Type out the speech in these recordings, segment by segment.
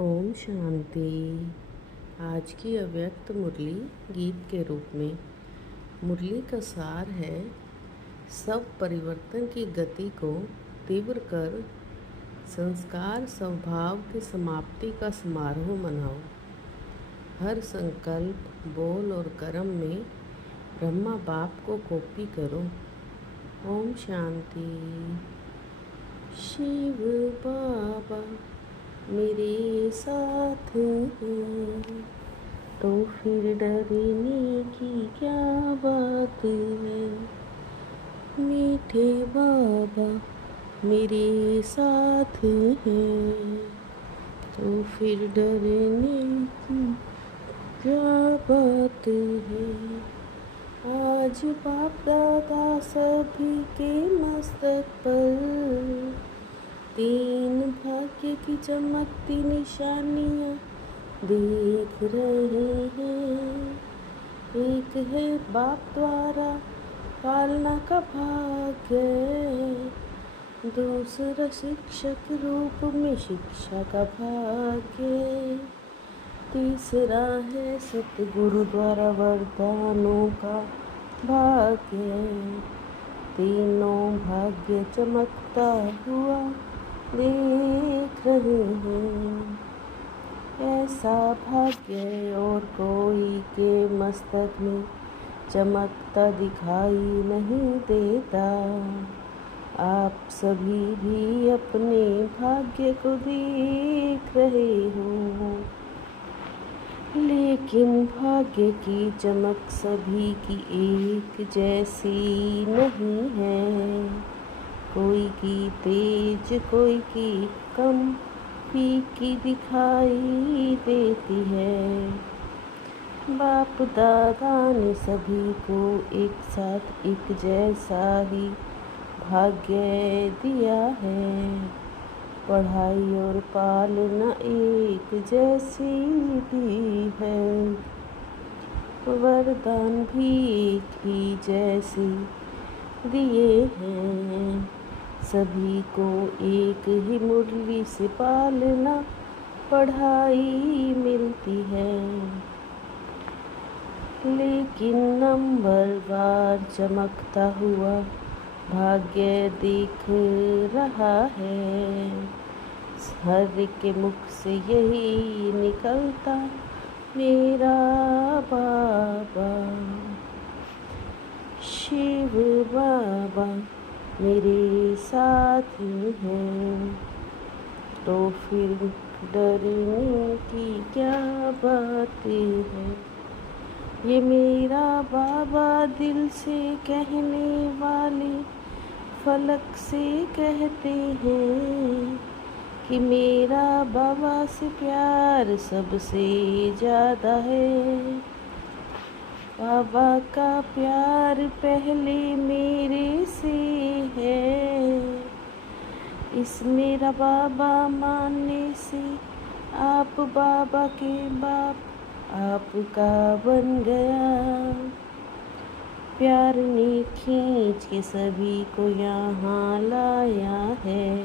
ओम शांति। आज की अव्यक्त मुरली गीत के रूप में मुरली का सार है, सब परिवर्तन की गति को तीव्र कर संस्कार स्वभाव की समाप्ति का समारोह मनाओ। हर संकल्प, बोल और कर्म में ब्रह्मा बाप को कॉपी करो। ओम शांति। शिव बाबा मेरे साथ हैं, तो फिर डरने की क्या बात है। मीठे बाबा मेरे साथ हैं, तो फिर डरने की क्या बात है। आज बाप दादा सभी के मस्तक पर तीन भाग्य की चमकती निशानियाँ देख रहे हैं। एक है बाप द्वारा पालना का भाग्य, दूसरा शिक्षक रूप में शिक्षा का भाग्य, तीसरा है सतगुरु द्वारा वरदानों का भाग्य। तीनों भाग्य चमकता हुआ देख रहे हैं। ऐसा भाग्य और कोई के मस्तक में चमकता दिखाई नहीं देता। आप सभी भी अपने भाग्य को देख रहे हो, लेकिन भाग्य की चमक सभी की एक जैसी नहीं है। कोई की तेज, कोई की कम फीकी दिखाई देती है। बाप दादा ने सभी को एक साथ एक जैसा ही भाग्य दिया है। पढ़ाई और पालना एक जैसी दी है। वरदान भी एक ही जैसे दिए हैं। सभी को एक ही मुरली से पालना पढ़ाई मिलती है, लेकिन नंबरवार चमकता हुआ भाग्य दिख रहा है। हर के मुख से यही निकलता, मेरा बाबा शिव बाबा मेरे साथ हैं, तो फिर डरने की क्या बात है। ये मेरा बाबा दिल से कहने वाले फलक से कहते हैं कि मेरा बाबा से प्यार सबसे ज़्यादा है। बाबा का प्यार पहले मेरे से है। इस मेरा बाबा मानने से आप बाबा के बाप आपका बन गया। प्यार ने खींच के सभी को यहाँ लाया है।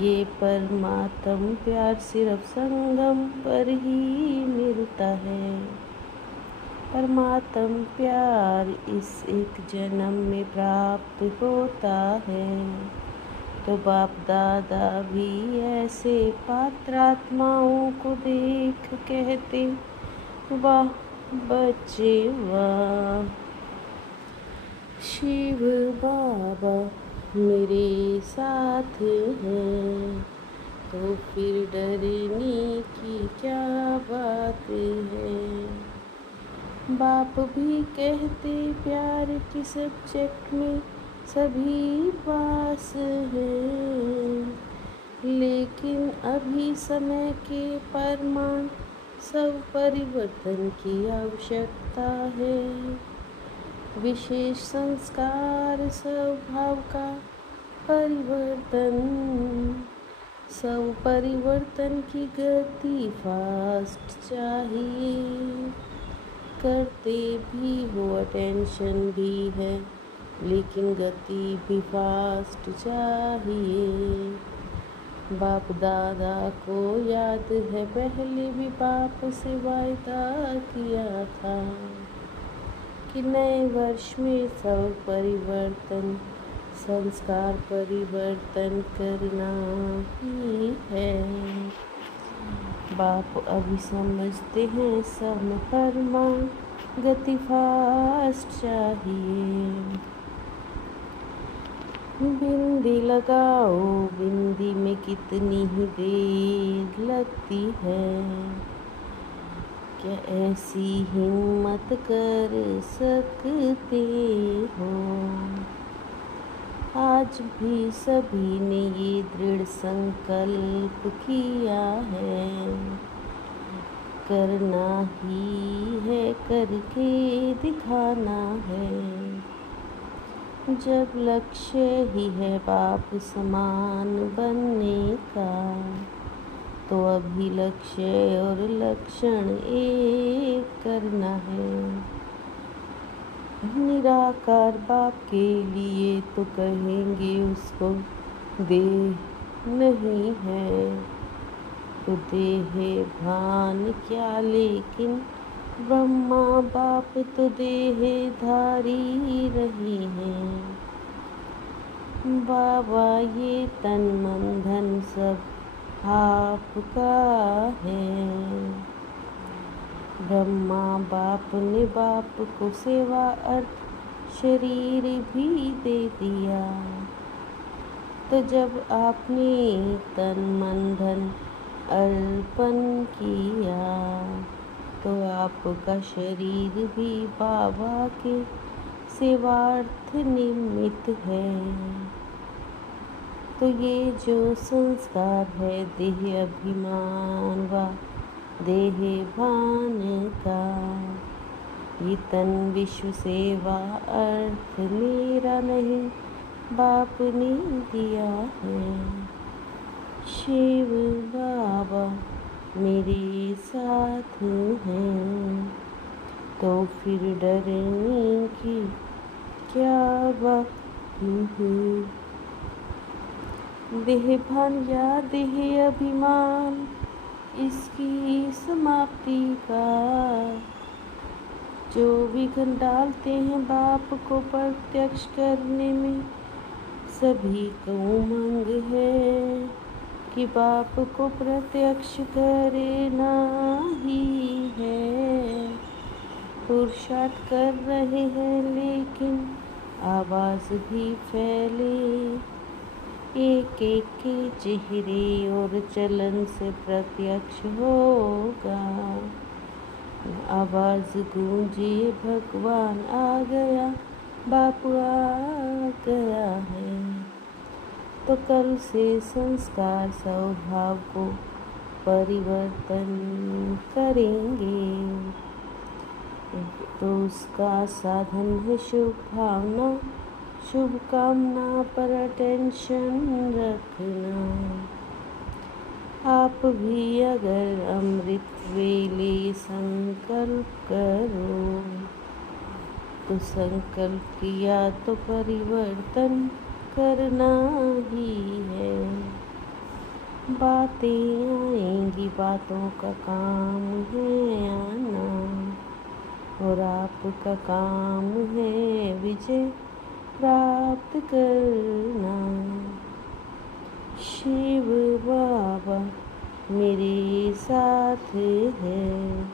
ये परमात्म प्यार सिर्फ संगम पर ही मिलता है। परमात्म प्यार इस एक जन्म में प्राप्त होता है। तो बाप दादा भी ऐसे पात्रात्माओं को देख कहते, वाह बच्चे वाह। शिव बाबा मेरे साथ हैं, तो फिर डरने की क्या बात है। बाप भी कहते प्यार के सब्जेक्ट में सभी पास हैं, लेकिन अभी समय के प्रमाण सब परिवर्तन की आवश्यकता है। विशेष संस्कार स्वभाव का परिवर्तन, सब परिवर्तन की गति फास्ट चाहिए। करते भी हो अटेंशन भी है, लेकिन गति भी फास्ट चाहिए। बाप दादा को याद है पहले भी बाप से वायदा किया था कि नए वर्ष में सब परिवर्तन संस्कार परिवर्तन करना ही है। बाप अभी समझते हैं सब में परमा गति फास्ट चाहिए। बिंदी लगाओ बिंदी में कितनी ही देर लगती है, क्या ऐसी हिम्मत कर सकते हो। आज भी सभी ने ये दृढ़ संकल्प किया है, करना ही है करके दिखाना है। जब लक्ष्य ही है बाप समान बनने का, तो अभी लक्ष्य और लक्षण एक करना है। निराकार बाप के लिए तो कहेंगे उसको देह नहीं है, तो देह भान क्या लेकिन ब्रह्मा बाप तो देह धारी रही हैं। बाबा ये तन मन धन सब आपका है। ब्रह्मा बाप ने बाप को सेवा अर्थ शरीर भी दे दिया, तो जब आपने तन मन धन अर्पण किया, तो आपका शरीर भी बाबा के सेवार्थ निमित्त है। तो ये जो संस्कार है देह अभिमान व देह भान का, ये तन विश्व सेवा अर्थ मेरा नहीं बाप ने दिया है। शिव बाबा मेरे साथ हैं, तो फिर डरने की क्या बात है। देह भान या देह अभिमान इसकी समाप्ति का जो विघ्न डालते हैं बाप को प्रत्यक्ष करने में, सभी को उमंग है कि बाप को प्रत्यक्ष करना ही है। पुरुषार्थ कर रहे हैं लेकिन आवाज़ भी फैले, एक एक के चेहरे और चलन से प्रत्यक्ष होगा। आवाज़ गूंजे भगवान आ गया, बाप आ गया है। तो कल से संस्कार स्वभाव को परिवर्तन करेंगे, तो उसका साधन है शुभ भावना, शुभकामना पर अटेंशन रखना। आप भी अगर अमृत वेले संकल्प करो, तो संकल्प किया तो परिवर्तन करना ही है। बातें आएंगी बातों का काम है आना, और आपका काम है विजय प्राप्त करना। शिव बाबा मेरे साथ है,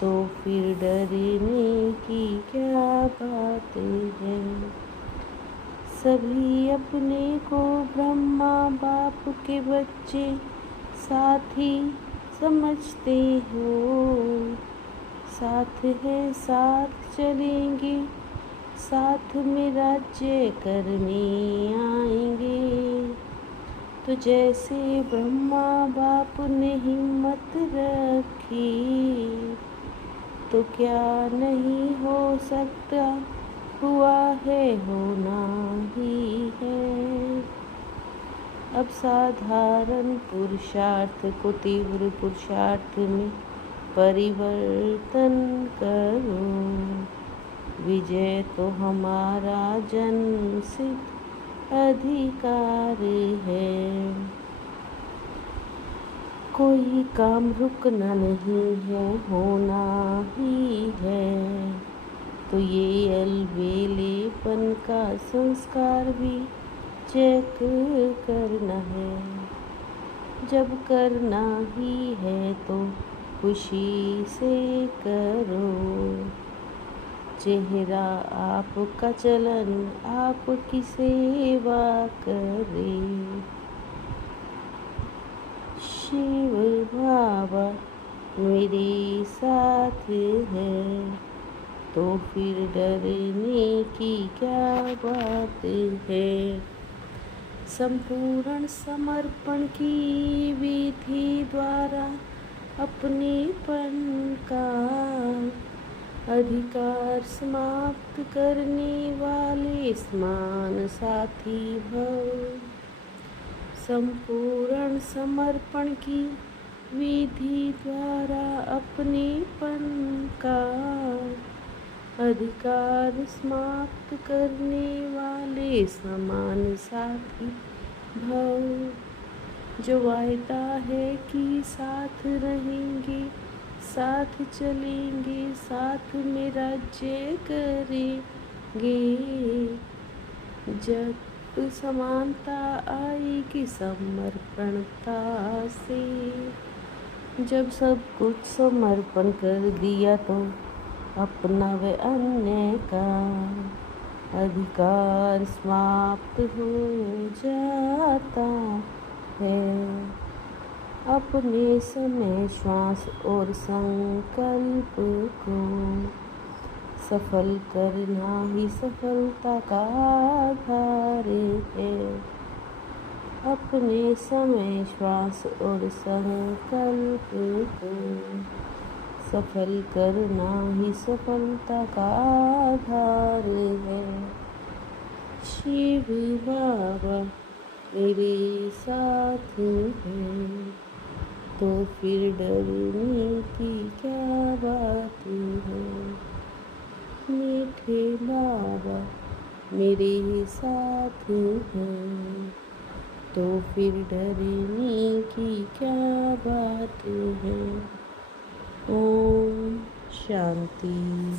तो फिर डरने की क्या बात है। सभी अपने को ब्रह्मा बाप के बच्चे साथी समझते हो, साथ है साथ चलेंगे, साथ में राज्य करने आएंगे। तो जैसे ब्रह्मा बाप ने हिम्मत रखी, तो क्या नहीं हो सकता, हुआ है होना ही है। अब साधारण पुरुषार्थ को तीव्र पुरुषार्थ में परिवर्तन करो, विजय तो हमारा जन्म सिद्ध अधिकार है। कोई काम रुकना नहीं है, होना ही है। तो ये अलबेलेपन का संस्कार भी चेक करना है। जब करना ही है तो खुशी से करो। चेहरा आपका, चलन आपकी सेवा करे। शिव बाबा मेरे साथ है, तो फिर डरने की क्या बात है। संपूर्ण समर्पण की विधि द्वारा अपनेपन का अधिकार समाप्त करने वाले समान साथी भव। संपूर्ण समर्पण की विधि द्वारा अपनेपन का अधिकार समाप्त करने वाले समान साथी भव। जो वायदा है कि साथ रहेंगे, साथ चलेंगे, साथ में राज्य करेंगे। जब समानता आएगी समर्पणता से, जब सब कुछ समर्पण कर दिया तो अपना व अन्य का अधिकार समाप्त हो जाता है। अपने समय, श्वास और संकल्प को सफल करना ही सफलता का आधार है। अपने समय, श्वास और संकल्प को सफल करना ही सफलता का आधार है। शिव बाबा मेरे साथ हैं, तो फिर डरने की क्या बात है। मीठे बाबा मेरे साथ हैं, तो फिर डरने की क्या बात है। ओम शांति।